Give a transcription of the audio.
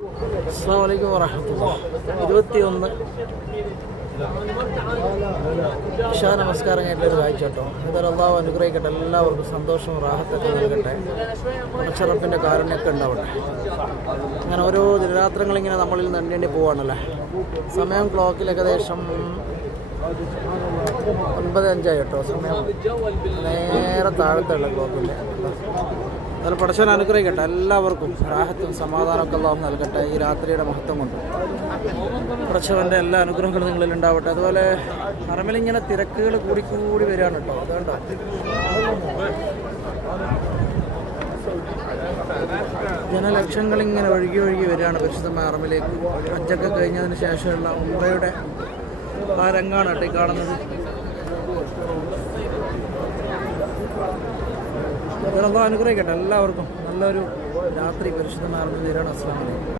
അസ്സാം വലൈക്കും വറഹമത്തുള്ള ഇരുപത്തിയൊന്ന്. ഇഷാ നമസ്കാരം കേട്ടൊരു കാഴ്ച കേട്ടോ. ഇതൊരു അള്ളാഹു അനുഗ്രഹിക്കട്ടെ. എല്ലാവർക്കും സന്തോഷവും റാഹത്തൊക്കെ നൽകട്ടെ. ഉണച്ചറപ്പിന്റെ കാരുണ്യൊക്കെ ഉണ്ടാവട്ടെ. അങ്ങനെ ഓരോ ദിനരാത്രങ്ങളിങ്ങനെ നമ്മളിൽ നിന്ന് എണ്ണേണ്ടി പോവാണല്ലേ? സമയം ക്ലോക്കിൽ ഏകദേശം ഒൻപത് അഞ്ചായി കേട്ടോ. സമയം നേരെ താഴത്തുള്ള ക്ലോക്കിന്റെ അതിൽ പടച്ചവൻ അനുഗ്രഹിക്കട്ടെ എല്ലാവർക്കും. റാഹത്തും സമാധാനമൊക്കെ അള്ളാഹു നൽകട്ടെ. ഈ രാത്രിയുടെ മഹത്വം കൊണ്ട്. പടച്ചവന്റെ എല്ലാ അനുഗ്രഹങ്ങളും നിങ്ങളിൽ ഉണ്ടാവട്ടെ. അതുപോലെ ഹറമിലിങ്ങനെ തിരക്കുകൾ കൂടിക്കൂടി വരികയാണ് കേട്ടോ. അതുകൊണ്ടോ? ജനലക്ഷങ്ങൾ ഇങ്ങനെ ഒഴുകി ഒഴുകി വരികയാണ് പരിശുദ്ധമായ ഹറമിലേക്ക് അഞ്ചൊക്കെ കഴിഞ്ഞതിന് ശേഷമുള്ള ഉമ്മയുടെ ആ രംഗമാണ് കേട്ടോ ഈ കാണുന്നത്. അള്ളാഹു അനുഗ്രഹിക്കട്ടെ. എല്ലാവർക്കും നല്ലൊരു രാത്രി ഹറമിൽ തീരാണ് അസ്ലാം വലൈക്കും